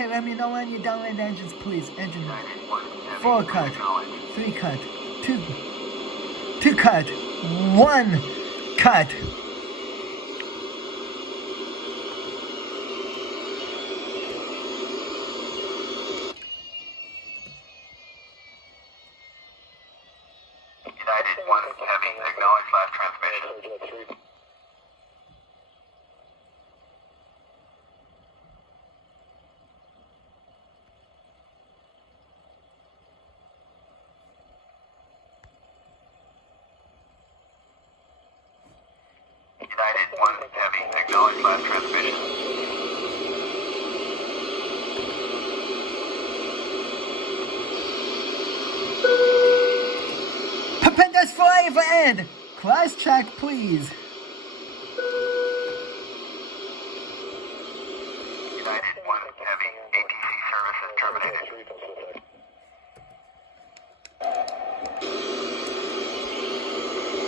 Okay, let me know when you're done with engines, please. Engine 4 cut, 3 cut, 2 cut, 1 cut. United 1 Heavy, acknowledge last transmission. United 1 Heavy, acknowledge last transmission. Perpendicular for end. Class check, please.